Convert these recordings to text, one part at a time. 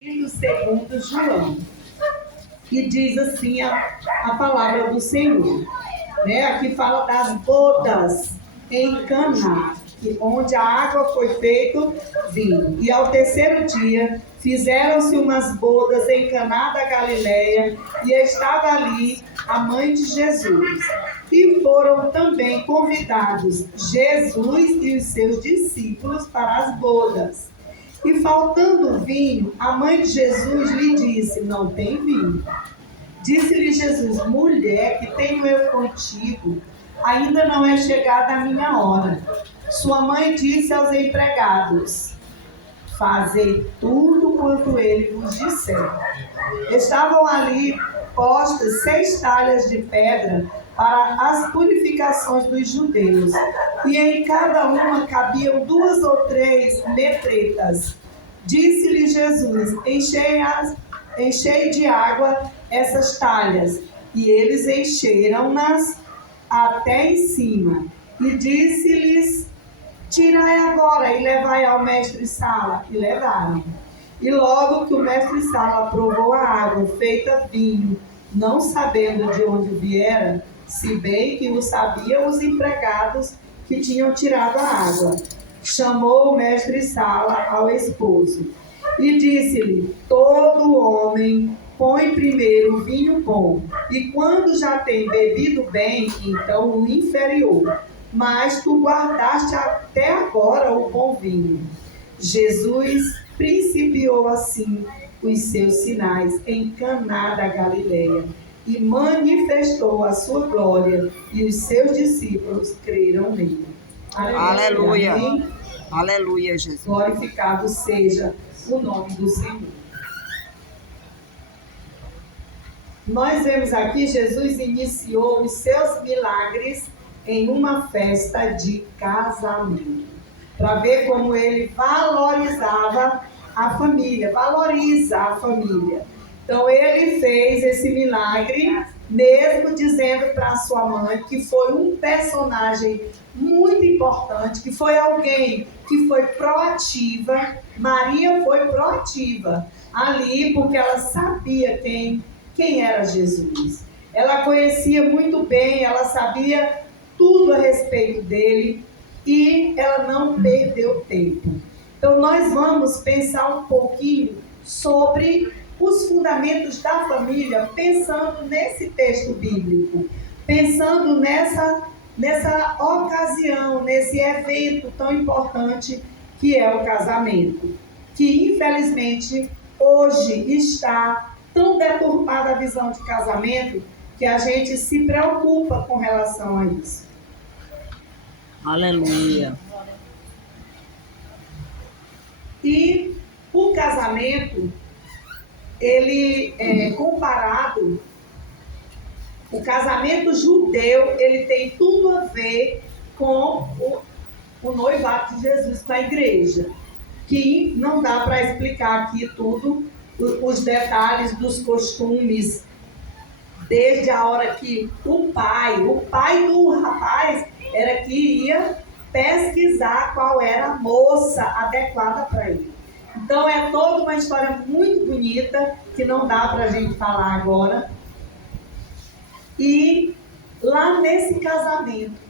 Segundo João, que diz assim a palavra do Senhor, né? Aqui fala das bodas em Caná, onde a água foi feito vinho. E ao terceiro dia fizeram-se umas bodas em Caná da Galileia, e estava ali a mãe de Jesus. E foram também convidados Jesus e os seus discípulos para as bodas. E faltando vinho, a mãe de Jesus lhe disse: não tem vinho. Disse-lhe Jesus: mulher, que tenho eu contigo, ainda não é chegada a minha hora. Sua mãe disse aos empregados: fazei tudo quanto ele vos disser. Estavam ali postas 6 talhas de pedra para as purificações dos judeus, e em cada uma cabiam 2 ou 3 metretas. Disse-lhe Jesus: enchei de água essas talhas. E eles encheram-nas até em cima. E disse-lhes: tirai agora e levai ao mestre-sala. E levaram. E logo que o mestre-sala provou a água feita vinho, não sabendo de onde viera, se bem que o sabiam os empregados que tinham tirado a água, chamou o mestre-sala ao esposo e disse-lhe: todo homem põe primeiro o vinho bom, e quando já tem bebido bem, então o inferior. Mas tu guardaste até agora o bom vinho. Jesus principiou assim os seus sinais em Caná da Galileia e manifestou a sua glória, e os seus discípulos creram nele. Aleluia. Amém. Aleluia, Jesus. Glorificado seja o nome do Senhor. Nós vemos aqui, Jesus iniciou os seus milagres em uma festa de casamento, para ver como ele valorizava a família, valoriza a família. Então ele fez esse milagre, mesmo dizendo para sua mãe que foi um personagem muito importante, que foi alguém que foi proativa. Maria foi proativa ali, porque ela sabia quem era Jesus. Ela conhecia muito bem, ela sabia tudo a respeito dele, e ela não perdeu tempo. Então nós vamos pensar um pouquinho sobre os fundamentos da família, pensando nesse texto bíblico, pensando nessa ocasião, nesse evento tão importante que é o casamento, que infelizmente hoje está tão deturpada a visão de casamento que a gente se preocupa com relação a isso. Aleluia. E o casamento, ele é comparado, o casamento judeu, ele tem tudo a ver com o noivado de Jesus com a igreja, que não dá para explicar aqui tudo, os detalhes dos costumes, desde a hora que o pai do rapaz era que ia pesquisar qual era a moça adequada para ele. Então é toda uma história muito bonita, que não dá para a gente falar agora. E lá nesse casamento,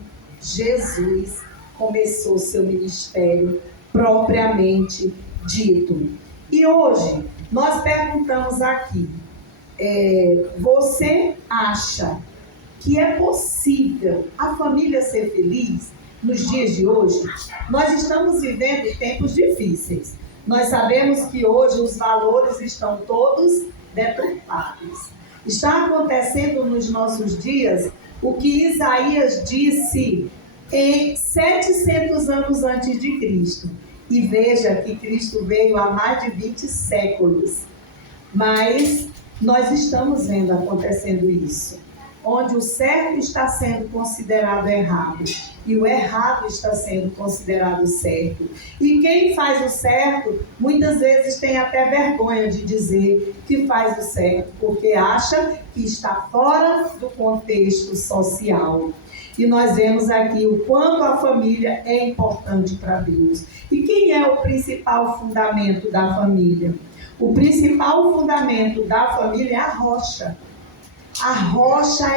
Jesus começou seu ministério propriamente dito. E hoje nós perguntamos aqui, você acha que é possível a família ser feliz nos dias de hoje? Nós estamos vivendo tempos difíceis. Nós sabemos que hoje os valores estão todos deturpados. Está acontecendo nos nossos dias o que Isaías disse em 700 anos antes de Cristo. E veja que Cristo veio há mais de 20 séculos. Mas nós estamos vendo acontecendo isso, onde o certo está sendo considerado errado e o errado está sendo considerado certo. E quem faz o certo, muitas vezes tem até vergonha de dizer que faz o certo, porque acha que está fora do contexto social. E nós vemos aqui o quanto a família é importante para Deus. E quem é o principal fundamento da família? O principal fundamento da família é a rocha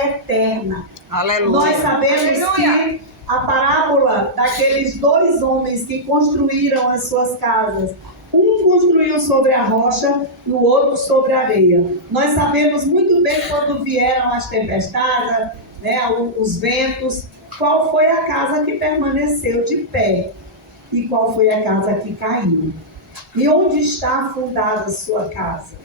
eterna. Aleluia. Nós sabemos que a parábola daqueles dois homens que construíram as suas casas, um construiu sobre a rocha e o outro sobre a areia. Nós sabemos muito bem quando vieram as tempestades, né, os ventos, qual foi a casa que permaneceu de pé e qual foi a casa que caiu. E onde está fundada a sua casa?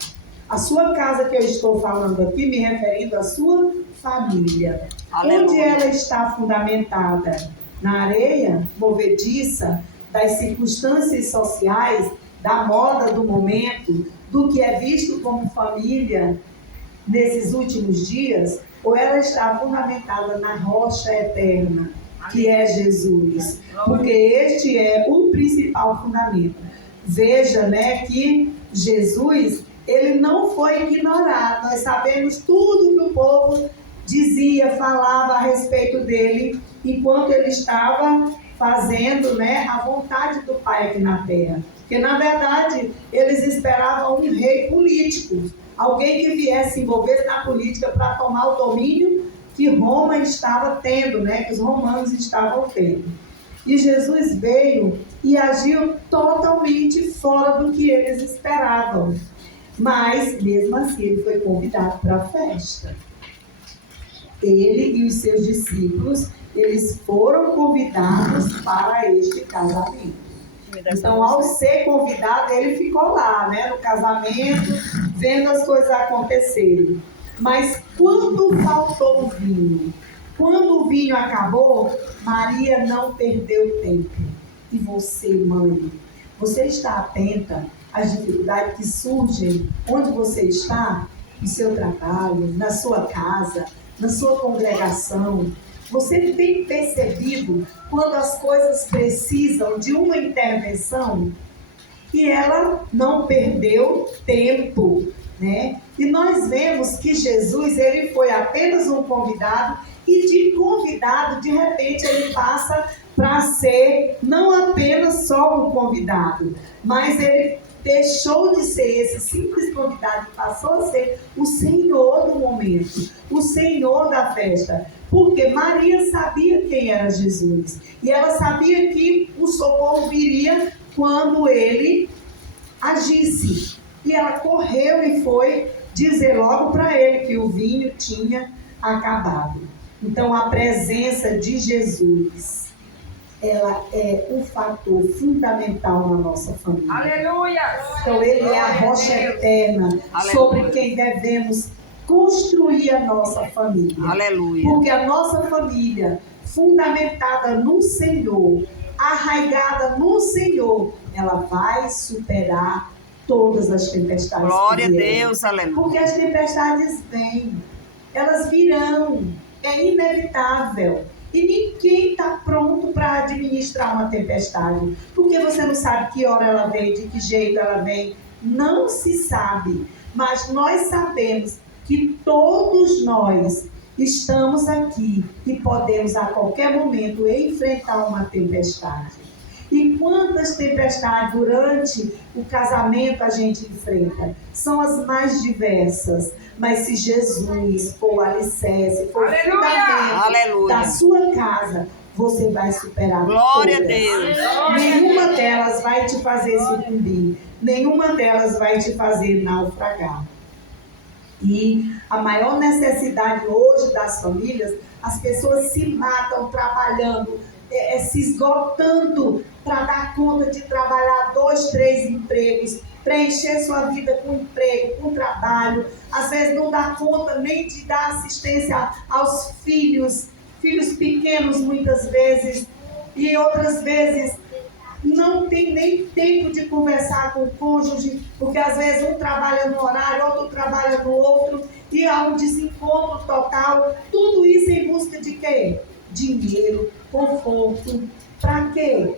A sua casa que eu estou falando aqui, me referindo à sua família. Aleluia. Onde ela está fundamentada? Na areia movediça das circunstâncias sociais, da moda do momento, do que é visto como família nesses últimos dias? Ou ela está fundamentada na rocha eterna, que é Jesus? Porque este é o principal fundamento. Veja, né, que Jesus, ele não foi ignorado. Nós sabemos tudo que o povo dizia, falava a respeito dele, enquanto ele estava fazendo, né, a vontade do Pai aqui na terra. Porque, na verdade, eles esperavam um rei político, alguém que viesse se envolver na política para tomar o domínio que Roma estava tendo, né, que os romanos estavam tendo. E Jesus veio e agiu totalmente fora do que eles esperavam. Mas, mesmo assim, ele foi convidado para a festa. Ele e os seus discípulos, eles foram convidados para este casamento. Então, ao ser convidado, ele ficou lá, né, no casamento, vendo as coisas acontecerem. Mas quando faltou o vinho, quando o vinho acabou, Maria não perdeu tempo. E você, mãe, você está atenta às dificuldades que surgem onde você está? No seu trabalho, na sua casa, na sua congregação. Você tem percebido quando as coisas precisam de uma intervenção? E ela não perdeu tempo, né? E nós vemos que Jesus, ele foi apenas um convidado, e de convidado, de repente, ele passa para ser não apenas só um convidado, mas ele deixou de ser esse simples convidado e passou a ser o Senhor do momento, o Senhor da festa. Porque Maria sabia quem era Jesus. E ela sabia que o socorro viria quando ele agisse. E ela correu e foi dizer logo para ele que o vinho tinha acabado. Então a presença de Jesus, ela é um fator fundamental na nossa família. Aleluia! Então ele é a rocha eterna. Aleluia. Sobre quem devemos construir a nossa família. Aleluia. Porque a nossa família, fundamentada no Senhor, arraigada no Senhor, ela vai superar todas as tempestades. Glória a Deus, aleluia. Porque as tempestades vêm, elas virão, é inevitável. E ninguém está pronto para administrar uma tempestade. Porque você não sabe que hora ela vem, de que jeito ela vem. Não se sabe. Mas nós sabemos que todos nós estamos aqui e podemos a qualquer momento enfrentar uma tempestade. E quantas tempestades durante o casamento a gente enfrenta? São as mais diversas. Mas se Jesus for o alicerce, for o fundamento da sua casa, você vai superar. Glória todas. a Deus. Nenhuma delas vai te fazer sucumbir. Nenhuma delas vai te fazer naufragar. E a maior necessidade hoje das famílias, as pessoas se matam trabalhando, se esgotando para dar conta de trabalhar 2, 3 empregos, preencher sua vida com emprego, com trabalho. Às vezes não dá conta nem de dar assistência aos filhos pequenos muitas vezes, e outras vezes não tem nem tempo de conversar com o cônjuge, porque às vezes um trabalha no horário, outro trabalha no outro, e há um desencontro total. Tudo isso em busca de quê? Dinheiro, conforto. Para quê?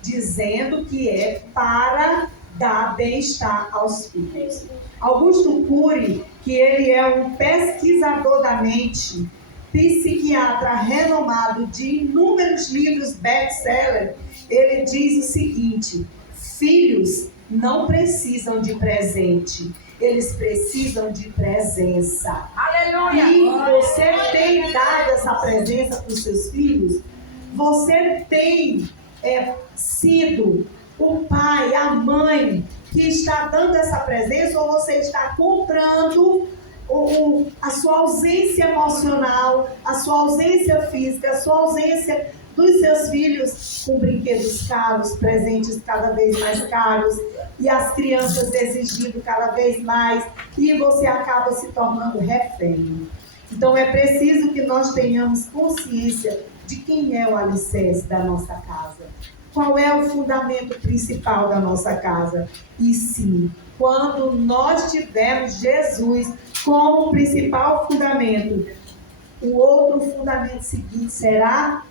Dizendo que é para dar bem-estar aos filhos. Augusto Cury, que ele é um pesquisador da mente, psiquiatra renomado de inúmeros livros best-seller, ele diz o seguinte: filhos não precisam de presente, eles precisam de presença. Aleluia. E você tem dado essa presença para os seus filhos? Você tem sido o pai, a mãe que está dando essa presença, ou você está comprando a sua ausência emocional, a sua ausência física, a sua ausência dos seus filhos com brinquedos caros, presentes cada vez mais caros, e as crianças exigindo cada vez mais, e você acaba se tornando refém. Então é preciso que nós tenhamos consciência de quem é o alicerce da nossa casa. Qual é o fundamento principal da nossa casa? E sim, quando nós tivermos Jesus como principal fundamento, o outro fundamento seguinte será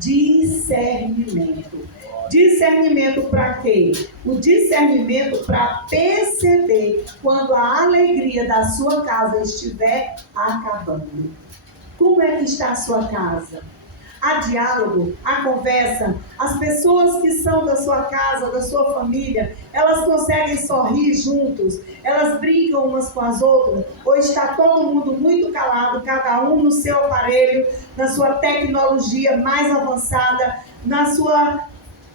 discernimento. Discernimento para quê? O discernimento para perceber quando a alegria da sua casa estiver acabando. Como é que está a sua casa? Há diálogo, há conversa. As pessoas que são da sua casa, da sua família, elas conseguem sorrir juntos, elas brincam umas com as outras, ou está todo mundo muito calado, cada um no seu aparelho, na sua tecnologia mais avançada,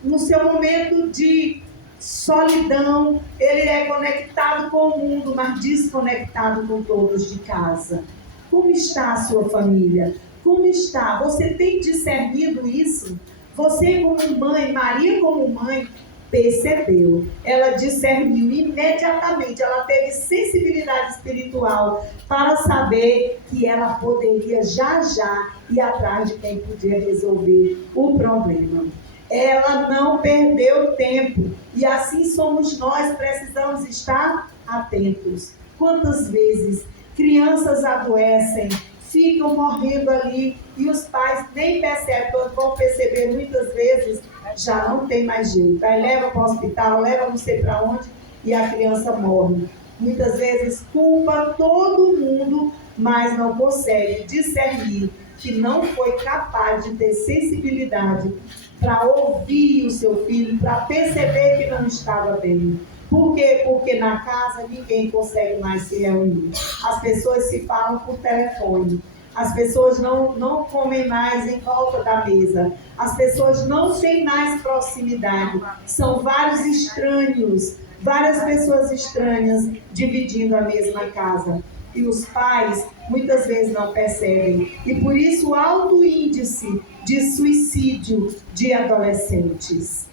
no seu momento de solidão. Ele é conectado com o mundo, mas desconectado com todos de casa. Como está a sua família? Como está? Você tem discernido isso? Você como mãe, Maria como mãe, percebeu. Ela discerniu imediatamente. Ela teve sensibilidade espiritual para saber que ela poderia já ir atrás de quem podia resolver o problema. Ela não perdeu tempo. E assim somos nós, precisamos estar atentos. Quantas vezes crianças adoecem, ficam morrendo ali e os pais nem percebem, vão perceber muitas vezes, já não tem mais jeito. Aí leva para o hospital, leva não sei para onde e a criança morre. Muitas vezes culpa todo mundo, mas não consegue discernir que não foi capaz de ter sensibilidade para ouvir o seu filho, para perceber que não estava bem. Por quê? Porque na casa ninguém consegue mais se reunir. As pessoas se falam por telefone. As pessoas não comem mais em volta da mesa. As pessoas não têm mais proximidade. São vários estranhos, várias pessoas estranhas dividindo a mesma casa. E os pais muitas vezes não percebem. E por isso o alto índice de suicídio de adolescentes.